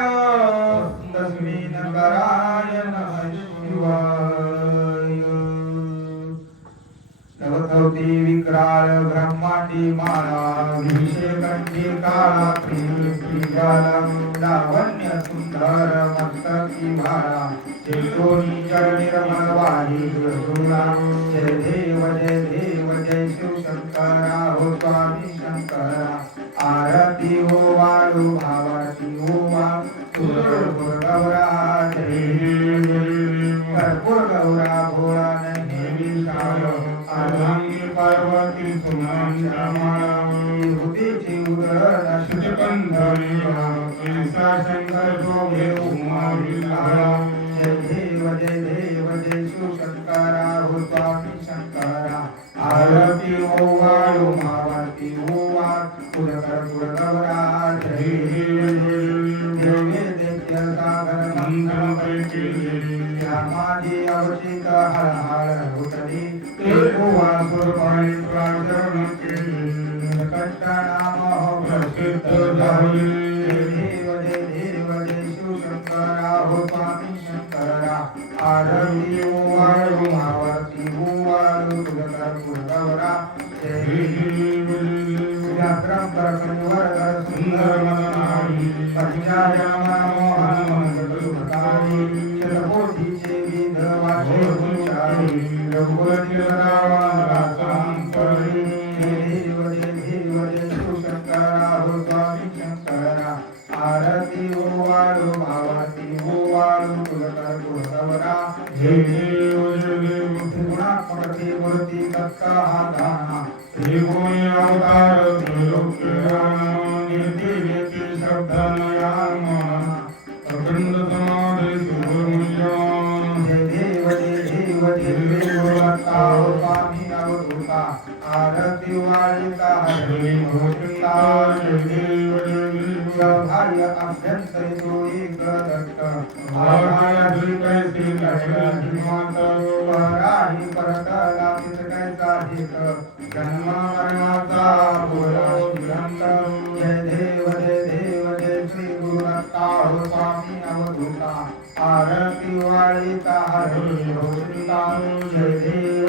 तस्मिन्नगराय नमः शिवाय. नवथवती विक्राळ ब्रह्मांडी माळा विषयकंठी काळा लावण्य सुंदर मस्तकी भाळा चेतोनी निर्मलवाणी गुरुला. जय देव जय शिवशंकरा हो स्वामी शंकरा. आरती हो वाळू भावाची हो कर्पूर गौरा कर्पूर गौरा भोळा नेहमी अर्धांगी पार्वती सुमन श्यामाळा हृदयची उदर शुद्धकंधरीवा कैसा शंकर शोभे उमा विलाला. जय देव जय शिवशंकरा हो स्वामी शंकरा. आरती हो वाळू मावती हो कर्पूर गौरा जय दैत्य सागर मंगल पैकी माझी अवचित हर हर उतरी वासुर पाणी प्राचरण केली कष्ट नाम प्रसिद्ध झाली. देव शिवशंकरा हो स्वामी शंकरा. आरती वाळू मावती वाळू कर्पूर गौरा जय सुंदर मनाई पंचाय मोहन मंगलकारी चिरपोटीचे विध वाचे हुशारी रघुवंश रावण सांपरी. देव शिवशंकरा हो स्वामी शंकरा. आरती हो वाळू भावती हो वाळू कर्पूर गौरा जय देव गुणात्मकते मूर्ती तत्का दाना त्रिभुवन अवतार त्रिलोक्यराम निर्देवेति शब्दनयाम अखंड समाधि सुब्रह्मण्यम. जय देव भगवता हो स्वामी अवधूता. आरती वाळिका हरि भोजता. जय देव सौभाग्य अभ्यंतर श्रीमंत पराही परतला तितकायचा हित जन्म मरणाचा बोलो विरंत जय देव जय श्री गुरु दत्ता हो स्वामी अवधूता आरती वाळीता हरी होता जय देव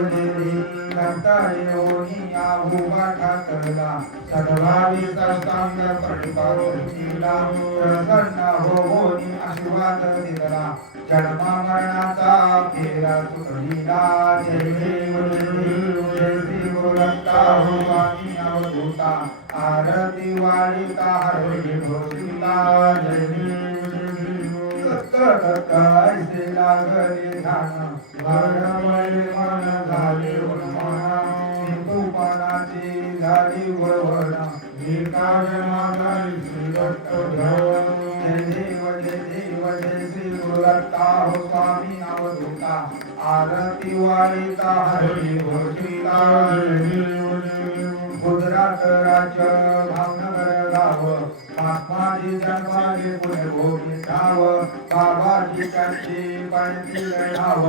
करता येऊनी आहुबा ठाकरला सद्भावी साष्टांग परिपालकीला प्रसन्न होऊनी आशीर्वाद दिला जन्मा मरणाचा फेरा सुटलीला जय देव जय श्री गुरु दत्ता हो स्वामी अवधूता आरती वाळीता हरी होता जय कैसे लागले ध्यान भरमय मन झाले उन्माना तूपणाची झाली वळवळा एकाजनाधारी श्री दत्त जय देव जय श्री गुरु दत्ता हो स्वामी अवधूता आरती वाळीता हरी होता गुजरात राज्य भावनगर गाव महात्माजी जन्माजी पुणे भोगी धाव बाबाजी त्यांची पायती लढाव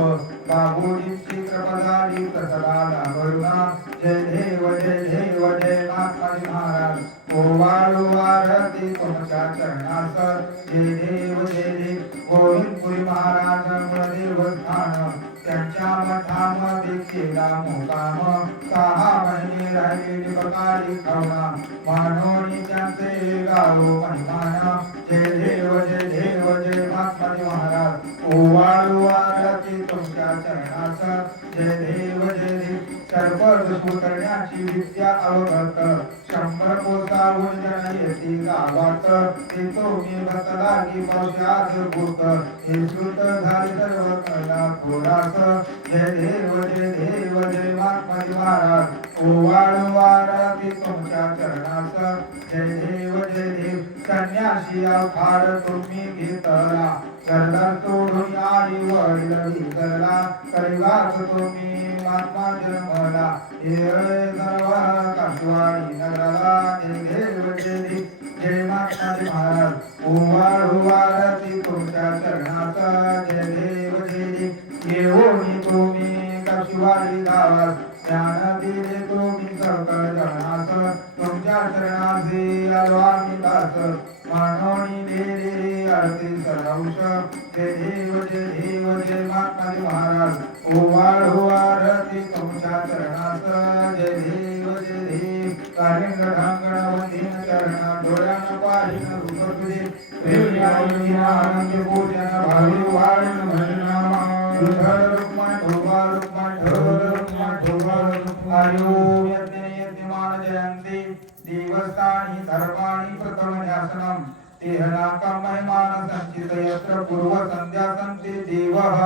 बाबूजीची कृपदारी प्रसदाला वरुणा जय देव जय महात्माजी महाराज ओवाळू आरती तुमच्या चरणास जय देव गोविंदपुरी महाराज मूळदेव स्थान त्यांच्या मठामध्ये केला मुकाम 6 महिने राहिलेली बकारी खावणा मानोनी त्यांचे गावो महिमान जय देव जय महात्माजी महाराज ओवाळू आरती तुमच्या चरणास जय देव सर्व करण्याची विद्या अवगत 100 कोसाहून जन येती गावात ते तुम्ही भक्तलागी पौष्यात भूत हे श्रुत झाले सर्व कला थोरास जय देव जय महात्माजी महाराज ओवाळू आरती तुमच्या चरणास जय देव संन्यासी अवतार तुम्ही घेतला गरजा सोडून आई वडील विसरला कलिवास तुम्ही महात्मा जन्मला हे सर्व काशवाडी नगराला जय महात्माजी महाराज ओवाळू आरती तुमच्या चरणास जय देव येऊनी तुम्ही काशवाडी गावात ज्ञान दिले तुम्ही सकळ जनास तुमच्या चरणासी आलो आम्ही दास मानोनी दिले आरती सरवश जय देव जय महात्माजी महाराज ओवाळू आरती तुमच्या चरणास जय देव कालिंग ढांगण वंदीन चरण डोळ्यान पाहिन रूप तुझे प्रेमी आनंद पूजन भावी वाळीन भजनामा विठ्ठल रुक्माई ढोबा आयो यज्ञमान जयंती देवस्थानी धर्माणी प्रथम ध्यासनम तेहनाका महिमान संचित यत्र पूर्व संध्या संति देवः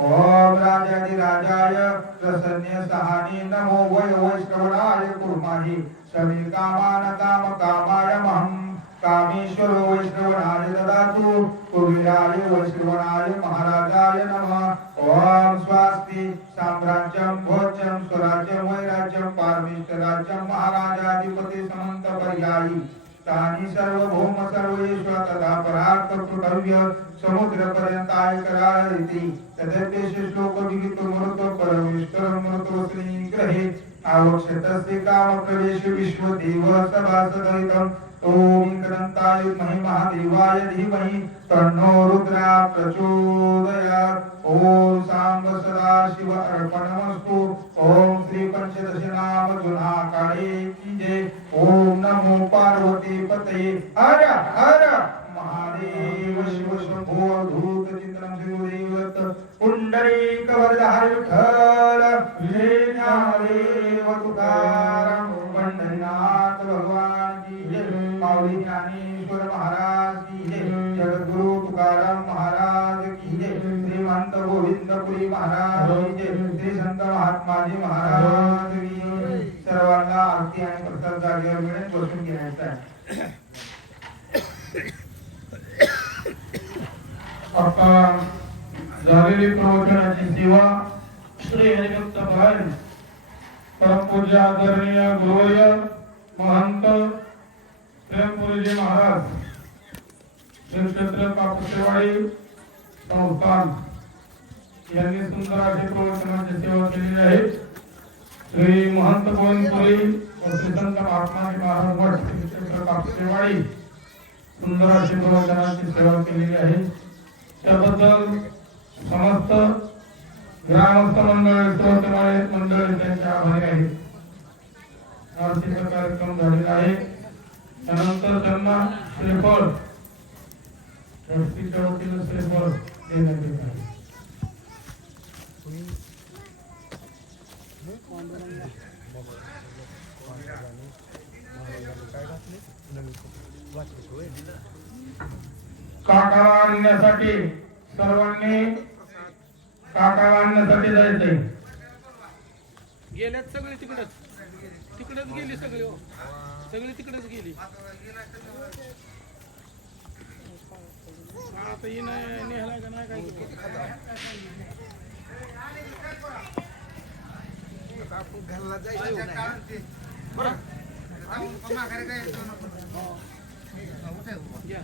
ओम राजाधिराजाय प्रसन्न सहानी नमो वैष्णवाय कुर्माहि समी कामान काम कामाय महं कामेश्वर वैष्णवाय ददातु कुबेराय वैष्णवाय महाराजाय नमः ओम स्वास्ति साम्राज्यं भोज्यं स्वराज्यं वैराज्यं पारमेश्वराज्यं महाराजाधिपति समंत पर्यायी तानी सर्वभौम सर्वेश्वर तथा परार्थ कर्तव्य समुद्र पर्यंताय करायति तदेतेश श्लोक विगितो मृतो परमेश्वर मृतो श्री ग्रहे आवक्षतस्य काम प्रवेश विश्व देव सभासदहितम् ओम करंताय महादेवाय धीमहि तन्नो रुद्रा प्रचोदयात् ओम सांब सदा शिव अर्पणमस्तु ओम श्री पंचदश नाम जुना काळे की जय ओम नमो पार्वती पतये हर हर महादेव शिव शंभो धूत चित्रं शिवदेवत पुंडरीक वरदार विठ्ठल जय ज्ञानदेव तुकाराम पंढरीनाथ भगवान की जय माऊली ज्ञानेश्वर महाराज की जय जगद्गुरु तुकाराम महाराज की जय श्रीमंत गोविंदपुरी महाराज की जय श्री संत महात्माजी महाराज की जय सर्वांना आरती आणि प्रसाद जागेवर मिळेल बसून घ्यायचा आहे आता झालेली प्रवचनाची सेवा श्री हरिभक्त परायण परमपूज्य आदरणीय गुरुवर्य महंत प्रेमपुरीजी महाराज श्री क्षेत्र कापुसेवाडी संस्थान यांनी सुंदर अशी प्रवचनाची सेवा केलेली आहे. श्री महंत गोविंदपुरी व श्री संत महात्माजी महाराज मठ श्री क्षेत्र कापसेवाडी सुंदर अशी प्रवचनाची सेवा केलेली आहे. त्याबद्दल समस्त ग्रामस्थ मंडळ श्रोतेमाळे मंडळ त्यांचे आभारी आहेत. आरतीचा कार्यक्रम झालेला आहे. त्यानंतर त्यांना श्रीफळ ट्रस्टीच्या वतीने श्रीफळ देण्यात येत आहे. काकाला आणण्यासाठी सर्वांनी काकाला आणण्यासाठी जायचंय. गेल्यात सगळे तिकडच गेली सगळी हो. सगळी तिकडेच गेली. आता ही नाही नेहला का नाही काय घ्या.